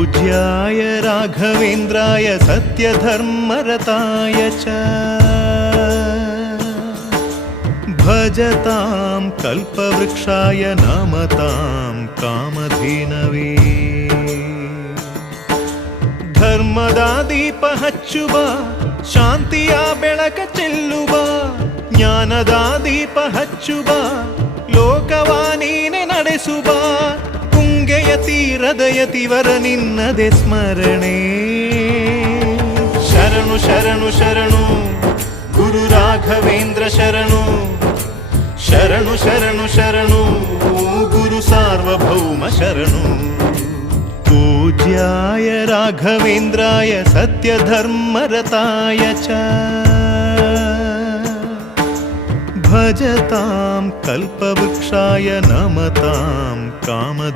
पूज्याय राघवेन्द्राय सत्यधर्मरताय च भजतां कल्पवृक्षाय नमतां कामधेनवे ಧರ್ಮದ ದೀಪ ಹಚ್ಚುವ ಶಾಂತಿಯ ಬೆಳಕ ಚೆಲ್ಲುವ ಜ್ಞಾನದ ದೀಪ ಹಚ್ಚುವ ಲೋಕವ ನೀನೆ ನಡೆಸುವ ತುಂಗೆಯ ತೀರದ ಯತಿವರ ನಿನ್ನದೆ ಸ್ಮರಣೆ ಶರಣು ಶರಣು ಶರಣು ಗುರು ರಾಘವೇಂದ್ರ ಶರಣು ಶರಣು ಶರಣು ಶರಣು ಗುರು ಸಾರ್ವಭೌಮ ಶರಣು पूज्याय राघवेन्द्राय सत्यधर्मरताय च भजतां कल्पवृक्षाय नमतां कामधेनवे